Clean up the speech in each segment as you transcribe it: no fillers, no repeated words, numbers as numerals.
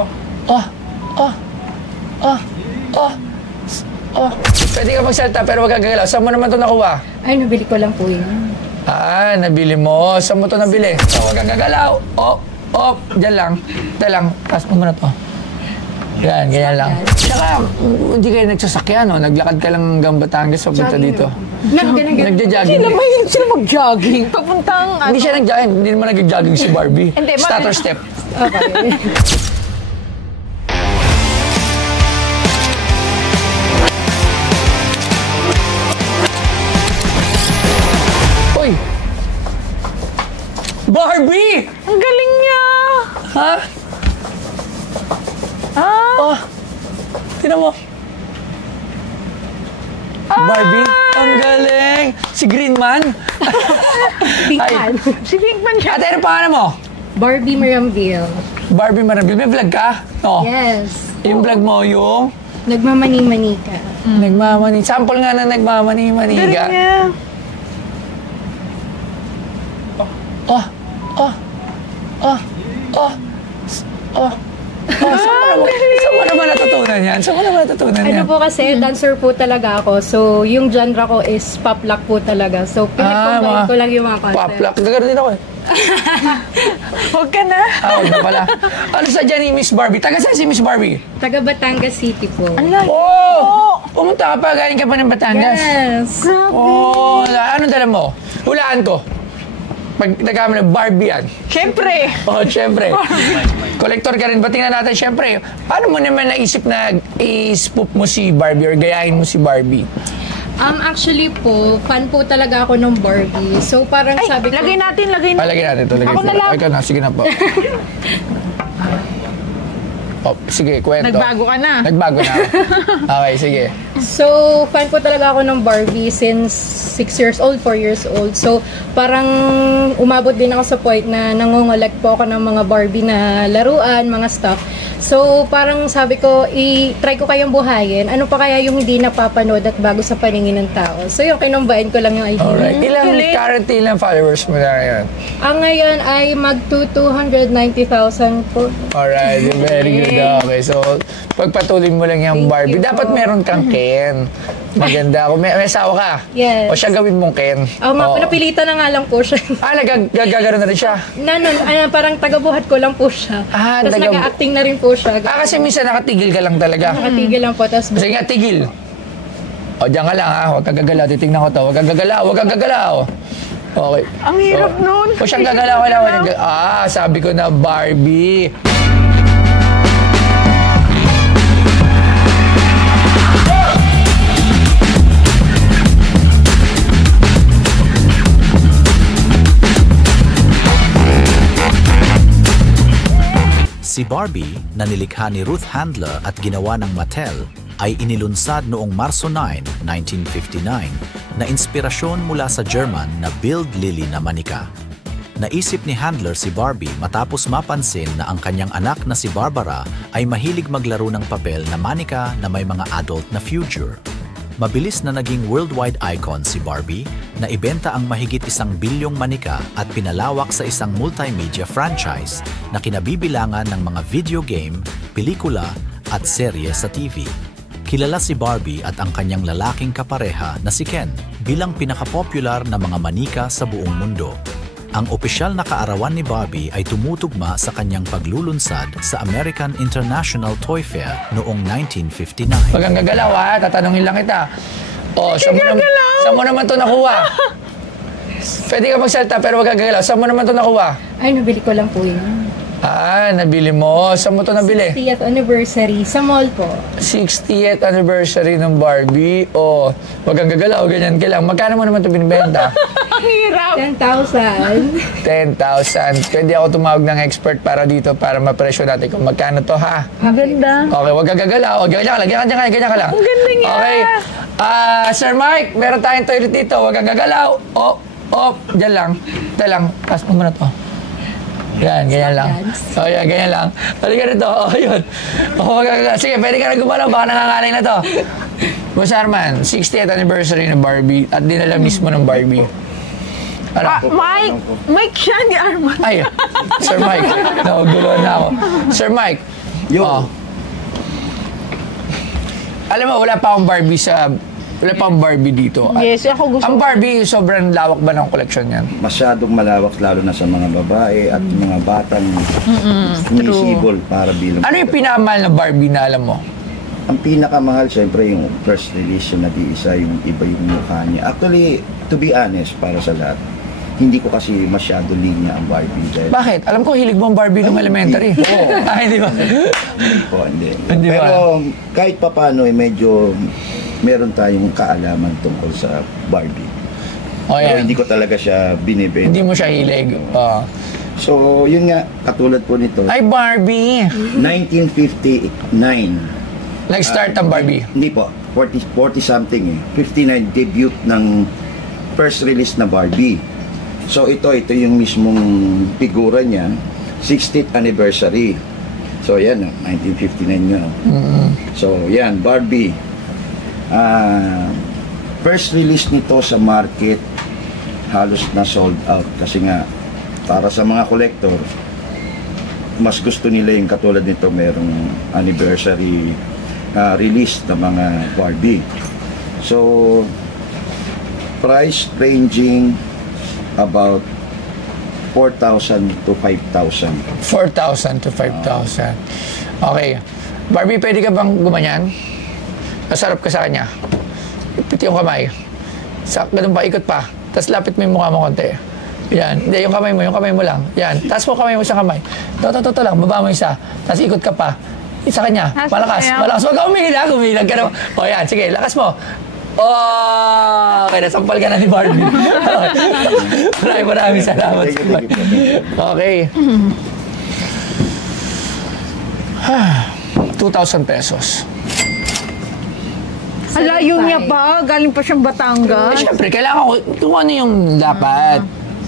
Oh, oh, oh, oh, oh. Pwede ka magsalita pero wag kang gagalaw. Saan mo naman ito nakuha? Ay, nabili ko lang po yun. Ah, nabili mo. Saan mo ito nabili? Oh, wag kang gagalaw. Oh, oh, dyan lang. Dyan lang. Taas mo muna ito. Yan, ganyan lang. Tsaka, hindi kayo nagsasakyan, no? Naglakad ka lang hanggang Batangas papunta dito. Nagja-jogging. Sila mahilig sila mag-jogging. Papuntang ano. Hindi siya nag-jogging. Hindi naman nag-jogging si Barbie. Hindi, Stutter step. Okay. Uy! Barbie! Ang galing niya! Ha? Oh! Tignan mo. Barbie, ang galing! Si Green Man? Pikan. Si Pinkman siya. Ate, ano pangalan mo? Barbie Maramville. Barbie Marabil. May vlog ka? No. Yes. Yung vlog mo, yung Nagmamani-mani ka. nagmamani. Sample nga na nagmamani-mani Galing ka. niya. Oh, oh, oh, oh, oh. Saan mo naman natutunan yan? Saan mo naman natutunan yan? Ano po kasi, dancer po talaga ako. So, yung genre ko is pop lock po talaga. So, pinag-combine ko lang yung mga concept. Pop lock. Nagkaroon din ako eh. Huwag ka na. Huwag na pala. Ano sa dyan ni Miss Barbie? Taga saan si Miss Barbie? Taga Batangas City po. Oh! Pumunta ka pa, galing ka pa ng Batangas. Yes. Oh, ano dala mo? Hulaan ko. Pag nagkama ng Barbie yan. Siyempre. Oh, syempre. Collector ka rin ba? Tingnan natin, syempre. Paano mo naman naisip na i-spoof mo si Barbie or gayahin mo si Barbie? Actually po, fan po talaga ako ng Barbie. So, parang Ay, sabi ko... lagay natin. Lagay natin ito. Ako na lang. Ikaw na, sige na po. Oh, sige, kwento. Nagbago ka na. Nagbago na ako. Okay, sige. So, fan po talaga ako ng Barbie since 6 years old, 4 years old. So, parang umabot din ako sa point na nangongolek po ako ng mga Barbie na laruan, mga stuff. So, parang sabi ko, i-try ko kayong buhayin. Ano pa kaya yung hindi napapanood at bago sa paningin ng tao? So, yung kinumbahin ko lang yung idea. Alright. Currently, ilang followers mo na ngayon? Ngayon ay mag-290,000 po. Alright, very good. Okay, so pagpatuloy mo lang yung Barbie. Dapat meron kang Ken. Maganda ako. May asawa ka? Yes. O siya gawin mong Ken? Napilitan na nga lang po siya. Nagagano na rin siya? Parang tagabuhat ko lang po siya. Tapos nag-acting na rin po siya. Kasi minsan nakatigil ka lang talaga. Nakatigil lang po. Sige nga, tigil. O, diyan ka lang ha. Huwag kang gagalaw. Titignan ko to. Huwag kang gagalaw. Huwag kang gagalaw. Okay. Ang hirap nun. O siyang gagalaw. Sabi ko na Barbie. Si Barbie, na nilikha ni Ruth Handler at ginawa ng Mattel, ay inilunsad noong Marso 9, 1959 na inspirasyon mula sa German na Bild Lili na manika. Naisip ni Handler si Barbie matapos mapansin na ang kanyang anak na si Barbara ay mahilig maglaro ng papel na manika na may mga adult na future. Mabilis na naging worldwide icon si Barbie na ibenta ang mahigit 1 bilyong manika at pinalawak sa isang multimedia franchise na kinabibilangan ng mga video game, pelikula at serye sa TV. Kilala si Barbie at ang kanyang lalaking kapareha na si Ken bilang pinakapopular na mga manika sa buong mundo. Ang opisyal na kaarawan ni Barbie ay tumutugma sa kanyang paglulunsad sa American International Toy Fair noong 1959. Huwag kang gagalaw ha, tatanungin lang kita. O, saan mo naman ito nakuha? Pwede ka magsalita pero huwag kang gagalaw. Saan mo naman ito nakuha? Ay, nabili ko lang po yun. Nabili mo. Saan mo ito nabili? 60th anniversary sa mall po. 60th anniversary ng Barbie. O, huwag kang gagalaw, ganyan ka lang. Magkano mo naman ito binibenta? Ang hirap. 10,000. 10,000. Pwede ako tumawag ng expert para dito para mapresyo natin kung magkano to ha. Ang ganda. Okay, huwag kang gagalaw. Ganyan ka lang. Ang ganda niya. Okay. Sir Mike, meron tayong toilet dito. Huwag kang gagalaw. Diyan lang. Diyan lang. Taas mo muna to. Yan, ganyan lang. O, yan, ganyan lang. Halika rito. O, yun. Sige, pwede ka na gumalaw. Baka nangangalay na to. Boss Arman, 60th anniversary ng Barbie at dinala mismo ng Barbie. Mike siya, hindi Arman. Ay, Sir Mike. Nagugulo na ako. Sir Mike, Yo. Oh. Alam mo, wala pa akong Barbie wala pa akong Barbie dito. Yes, ako gusto Ang Barbie, sobrang lawak ba ng collection yan? Masyadong malawak lalo na sa mga babae at mga batang munisibol para bilang. Ano yung pinakamahal na Barbie na alam mo? Ang pinakamahal, syempre, yung first release yung nag-iisa, yung iba yung mukha niya. Actually, to be honest, para sa lahat, hindi ko kasi masyado linya ang Barbie. Dahil Bakit? Alam ko, hilig mo ang Barbie nung elementary. Oo. Hindi ba? hindi. Hindi ba? Pero kahit papano, medyo meron tayong kaalaman tungkol sa Barbie. O Pero yan. hindi ko talaga siya binibenta. Hindi mo siya hilig. Oh. So, yun nga, katulad po nito, Ay, Barbie! 1959. Nag-start ang Barbie. Hindi po, 40 something eh. 59 debut ng first release na Barbie. So ito yung mismong figura niya, 60th anniversary. So yan, 1959 nga. So yan, Barbie. First release nito sa market, halos na sold out. Kasi nga, para sa mga collector, mas gusto nila yung katulad nito, merong anniversary release ng mga Barbie. So, price ranging about 4,000 to 5,000. 4,000 to 5,000. Okay. Barbie, pwede ka bang gumanyan? Nasarap ka sa kanya. Ipit yung kamay. Ganun pa, ikot pa. Tapos lapit mo yung mukha mo konti. Yan. Hindi, yung kamay mo lang. Yan. Taas mo kamay mo sa kamay. Ito lang. Baba mo isa. Tapos ikot ka pa. Isa kanya. Malakas. Huwag ka umihilag. Umihilag ka naman. O yan. Sige, lakas mo. Oh! Okay, nasampal ka na ni Barbie. Maraming salamat. Thank you. Okay. 2,000 pesos. Ang layo niya pa. Galing pa siyang Batangas. Siyempre, kailangan ko kung ano yung dapat.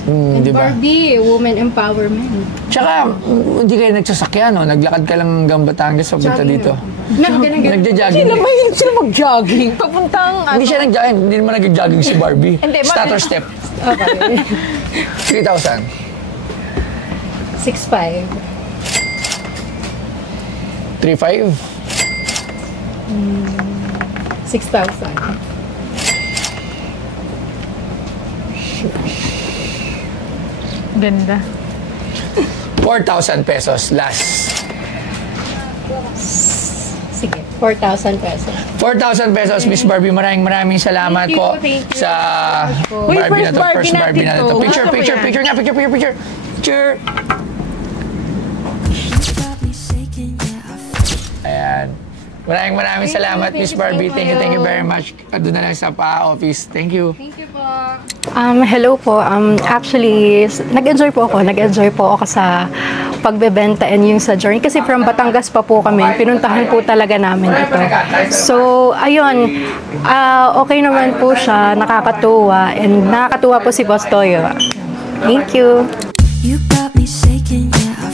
And Di ba? Barbie, woman empowerment. Tsaka, hindi kayo nagsasakyan, no? Naglakad ka lang hanggang Batangas papunta dito. Nagja-jogging. Sila mahilig sila mag-jogging. Papuntang Hindi siya nag-jogging. Hindi naman nag-jogging si Barbie. Hindi, Stutter step. Okay. 3,000. 6'5". 3,500. 6,000. Ganda. 4,000 pesos last. Sige, 4,000 pesos. 4,000 pesos, Miss Barbie. Maraming salamat Thank you, po thank you. sa Uy, Barbie na first to. Barbie First Barbie na natin to. to. Picture, Gusto ko picture, yan. picture nga. Picture. Ayan. Maraming salamat, Miss Barbie. Thank you very much. Doon na lang sa office. Thank you. Thank you po. Hello po. Actually, nag-enjoy po ako sa pagbebenta and yung sa journey. Kasi from Batangas pa po kami, pinuntahan po talaga namin ito. So, ayun, okay naman po siya, nakakatuwa, and nakakatuwa po si Boss Toyo. Thank you. You got me shaking, yeah, I